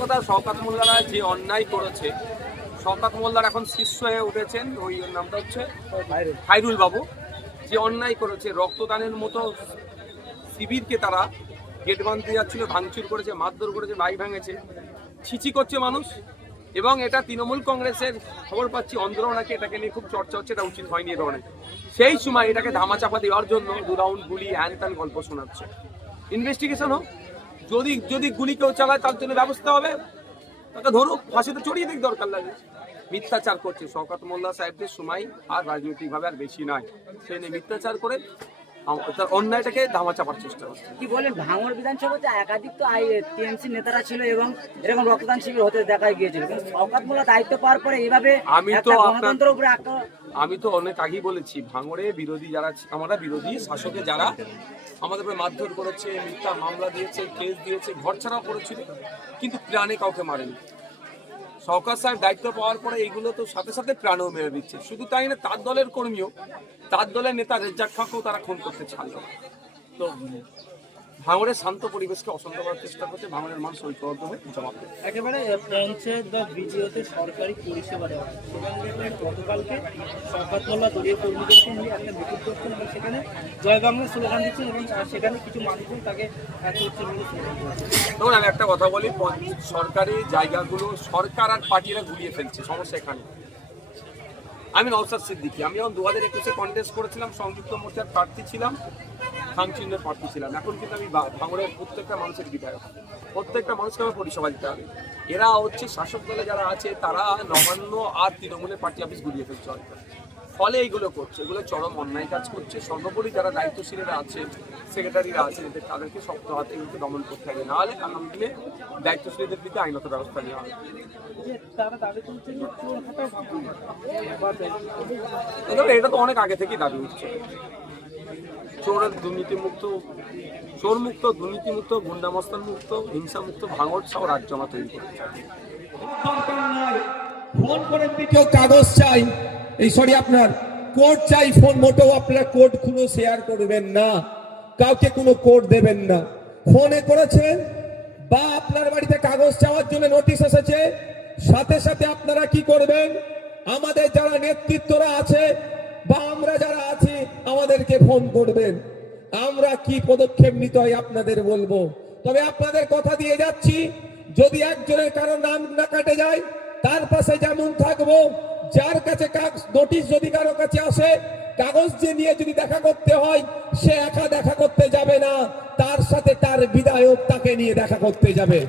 কথা শওকাত মোল্লারা যে অন্যায় করেছে শওকাত মোল্লার এখন শিষ্য হয়ে উঠেছেন ওই ওর নামটা হচ্ছে খাইরুল বাবু। যে অন্যায় করেছে রক্তদানের মতো শিবিরকে তারা গেট বাঁধতে যাচ্ছিল ভাঙচুর করেছে মারধর করেছে বাই ভাঙেছে ছিচি করছে মানুষ। এবং এটা তৃণমূল কংগ্রেসের খবর পাচ্ছি অন্ধ্র নাকি এটাকে নিয়ে খুব চর্চা হচ্ছে এটা উচিত হয়নি এ ধরনের। সেই সময় এটাকে ধামাচাপা দেওয়ার জন্য দু রাউন্ড গুলি হ্যান ত্যান গল্প শোনাচ্ছে। ইনভেস্টিগেশন হোক যদি যদি গুলি কেউ চালায় তার জন্য ব্যবস্থা হবে। তাকে ধরুক ফাঁসিতে চড়িয়ে দিক দরকার লাগে। মিথ্যাচার করছে শওকাত মোল্লা সাহেবদের সময় আর রাজনৈতিকভাবে আর বেশি নয়। সে নিয়ে মিথ্যাচার করে তার অন্যায়টাকে ধামা চাপার চেষ্টা করছে। কি বলেন ভাঙড় বিধানসভাতে একাধিক তো টিএমসি নেতারা ছিল এবং এরকম রক্তদান শিবির হতে দেখা গিয়েছিল। কিন্তু শওকাত মোল্লা দায়িত্ব পাওয়ার পরে এইভাবে আমি তো একটা আপনার- উপরে আমি তো অনেক আগেই বলেছি, ভাঙড়ে বিরোধী যারা আমরা বিরোধী শাসকে যারা, আমাদের উপরে মারধর করেছে, মিথ্যা মামলা দিয়েছে কেস দিয়েছে, ঘর ছাড়াও করেছিল, কিন্তু প্রাণে কাউকে মারেনি সরকার সাহেব দায়িত্ব পাওয়ার পরে এইগুলো তো সাথে সাথে প্রাণও মেরে দিচ্ছে শুধু তাই না, তার দলের কর্মীও, তার দলের নেতা রেজ্জাক খাকেও তারা খুন করতে ছাড়লো। তো ভাঙড়ের শান্ত পরিবেশকে অশান্ত করার চেষ্টা করছে ভাঙড়ের মানুষ ঐক্যবদ্ধ হয়ে জবাব দেবে একেবারে পঞ্চায়েত বা বিজিওতে সরকারি পরিষেবা দেওয়া। সেখানে গতকালকে সরকার মোল্লা দলীয় কর্মীদেরকে নিয়ে একটা মিটিং করছেন এবং সেখানে জয় বাংলা স্লোগান দিচ্ছেন এবং সেখানে কিছু মানুষজন তাকে স্লোগান আমি একটা কথা বলি সরকারি জায়গাগুলো সরকার আর পার্টিরা গুলিয়ে ফেলছে সমস্যা এখানে। আমি নওসাদ সিদ্দিকি। আমি যখন দু হাজার একুশে কন্টেস্ট করেছিলাম, সংযুক্ত মোর্চার প্রার্থী ছিলাম খামচিহ্নের প্রার্থী ছিলাম। এখন কিন্তু আমি বা- ভাঙড়ের প্রত্যেকটা মানুষের বিধায়ক। প্রত্যেকটা মানুষকে আমার পরিষেবা দিতে হবে। এরা হচ্ছে শাসক দলে যারা আছে, তারা নবান্ন আর তৃণমূলের পার্টি অফিস গুলিয়ে ফেলছে। ফলে এইগুলো করছে, এগুলো চরম অন্যায় কাজ করছে। সর্বোপরি যারা দায়িত্বশীলেরা আছে সেক্রেটারিরা আছে, এদের তাদেরকে শক্ত হাতে এগুলোকে দমন করতে হবে। নাহলে আগামী দিনে দায়িত্বশীলদের দিকে আইনত ব্যবস্থা নেওয়া হবে। এটা তো অনেক আগে থেকেই দাবি উঠছে। চোরের দুর্নীতিমুক্ত চোর মুক্ত দুর্নীতিমুক্ত গুন্ডামস্তান মুক্ত হিংসা মুক্ত ভাঙড় সহ রাজ্য আমরা তৈরি করতে ফোন কাগজ চাই। এই সরি আপনার কোড চাই ফোন মোটেও আপনারা কোড কোনো শেয়ার করবেন না। কাউকে কোনো কোড দেবেন না। ফোনে করেছেন, বা আপনার বাড়িতে কাগজ চাওয়ার জন্য নোটিশ এসেছে, সাথে সাথে আপনারা কি করবেন? আমাদের যারা নেতৃত্বরা আছে, বা আমরা যারা আছি, আমাদেরকে ফোন করবেন। আমরা কি পদক্ষেপ নিতে হয় আপনাদের বলব। তবে আপনাদের কথা দিয়ে যাচ্ছি, যদি একজনের কারও নাম না কাটে যায়, তার পাশে যেমন থাকব যার কাছে নোটিশ যদি কারও কাছে আসে, কাগজ যে নিয়ে যদি দেখা করতে হয়, সে একা দেখা করতে যাবে না। তার সাথে তার বিধায়ক তাকে নিয়ে দেখা করতে যাবে।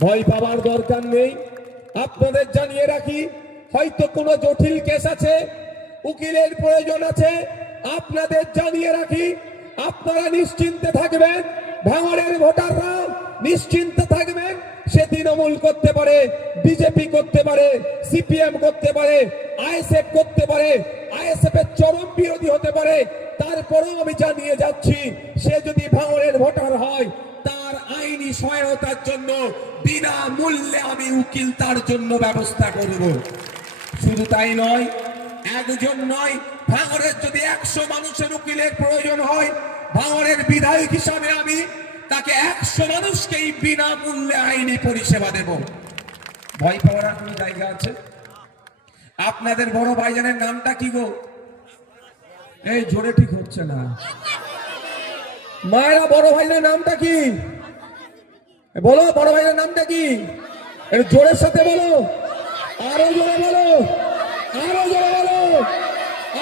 ভয় পাওয়ার দরকার নেই। আপনাদের জানিয়ে রাখি, হয়তো কোনো জটিল কেস আছে, উকিলের প্রয়োজন আছে। আপনাদের জানিয়ে রাখি, আপনারা নিশ্চিন্তে থাকবেন। ভাঙড়ের ভোটাররা নিশ্চিন্তে তৃণমূল করতে পারে, বিজেপি করতে পারে, সিপিএম করতে পারে, আইএসএফ করতে পারে, আইএসএফ এর চরম বিরোধী হতে পারে, তারপরেও আমি জানিয়ে যাচ্ছি, সে যদি ভাঙড়ের ভোটার হয়, তার আইনি সহায়তার জন্য, বিনা মূল্যে আমি উকিল, তার জন্য ব্যবস্থা করব। শুধু তাই নয়, একজন নয় ভাঙরের যদি একশো মানুষের উকিলের প্রয়োজন হয় ভাঙরের বিধায়ক হিসাবে আমি তাকে একশো মানুষকেই বিনা মূল্যে আইনি পরিষেবা দেব। ভয় পাওয়ার কোনো জায়গা আছে? আপনাদের বড় ভাইজানের নামটা কি গো? এই, জোরে ঠিক হচ্ছে না। মায়েরা, বড় ভাইজানের নামটা কি? বলো, বড় ভাইয়ের নামটা কি? জোরের সাথে বলো। আরও জোরে বলো। আরও জোরে বলো।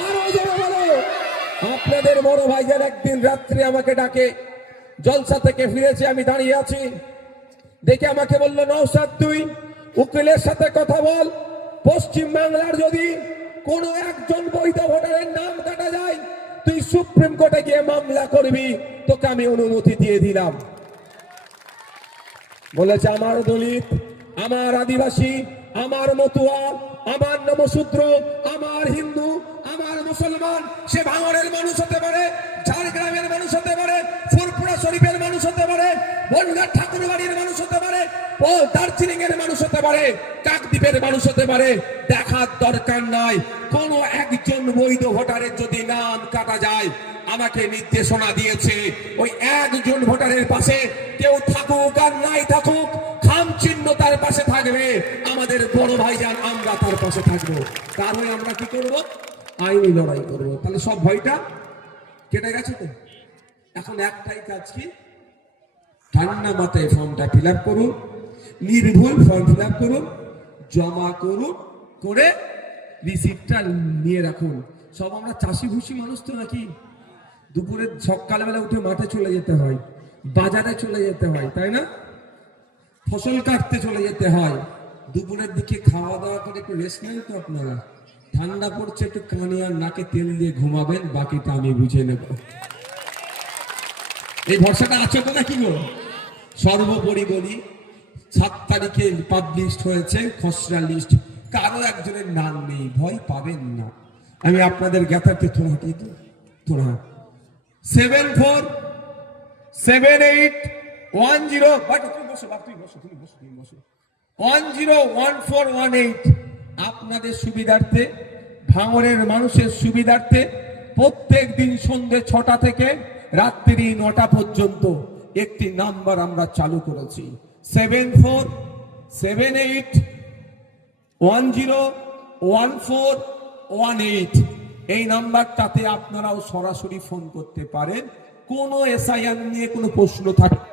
আরও জোরে বলো। আপনাদের বড় ভাইজান একদিন রাত্রে আমাকে ডাকে জলসা থেকে ফিরেছে, আমি দাঁড়িয়ে আছি। দেখে আমাকে বলল নৌসাদ তুই, উকিলের সাথে কথা বল। পশ্চিম বাংলার যদি কোনো একজন বৈধ ভোটারের নাম কাটা যায়, তুই সুপ্রিম কোর্টে গিয়ে মামলা করবি। তোকে আমি অনুমতি দিয়ে দিলাম। বলেছে, আমার দলিত, আমার আদিবাসী, আমার মতুয়া, আমার নমশূদ্র আমার হিন্দু, আমার মুসলমান, সে ভাঙরের মানুষ হতে পারে। বনগাঁ ঠাকুর বাড়ির মানুষ হতে পারে দার্জিলিং এর মানুষ হতে পারে, কাকদ্বীপের মানুষ হতে পারে, দেখার দরকার নাই। কোন একজন বৈধ ভোটারের যদি নাম কাটা যায়, আমাকে নির্দেশনা দিয়েছে, ওই একজন ভোটারের পাশে কেউ থাকুক আর নাই থাকুক, খাম চিহ্ন তার পাশে থাকবে, আমাদের বড় ভাইজান আমরা তার পাশে থাকব। তার হয়ে আমরা কি করব? আইনি লড়াই করব। তাহলে সব ভয়টা কেটে গেছে তো? এখন একটাই কাজ কি? ঠান্ডা মাথায় ফর্মটা ফিল করুন, নির্ভুল ফর্ম ফিল করুন, জমা করুন, করে রিসিপ্টটা নিয়ে রাখুন। সব আমরা চাষি ভুষি মানুষ তো নাকি? দুপুরে সকালবেলা উঠে মাঠে চলে যেতে হয়, বাজারে চলে যেতে হয়, তাই না? ফসল কাটতে চলে যেতে হয়। দুপুরের দিকে খাওয়া দাওয়া করে একটু রেস্ট নেন তো আপনারা। ঠান্ডা পড়ছে একটু কানে আর নাকে তেল দিয়ে ঘুমাবেন, বাকিটা আমি বুঝে নেব। এই ভরসাটা আছে তো নাকি গো? সর্বোপরি বলি, সাত তারিখে পাবলিশড হয়েছে, খসড়া লিস্ট কারও একজনের নাম নেই, ভয় পাবেন না। আমি আপনাদের জ্ঞাতার্থে থোড়া হাঁটিয়ে দিই থোড়া seven four seven eight one zero but তুমি বসো বাপ তুমি বসো তুমি বসো তুমি বসো। One zero one four one eight আপনাদের সুবিধার্থে ভাঙরের মানুষের সুবিধার্থে প্রত্যেক দিন সন্ধ্যে ছটা থেকে রাত্রি নটা পর্যন্ত একটি নাম্বার আমরা চালু করেছি। Seven four, seven eight, one zero, one four, one eight. এই নাম্বারটাতে আপনারাও সরাসরি ফোন করতে পারেন। কোনো এসআইআর নিয়ে কোনো প্রশ্ন থাকতে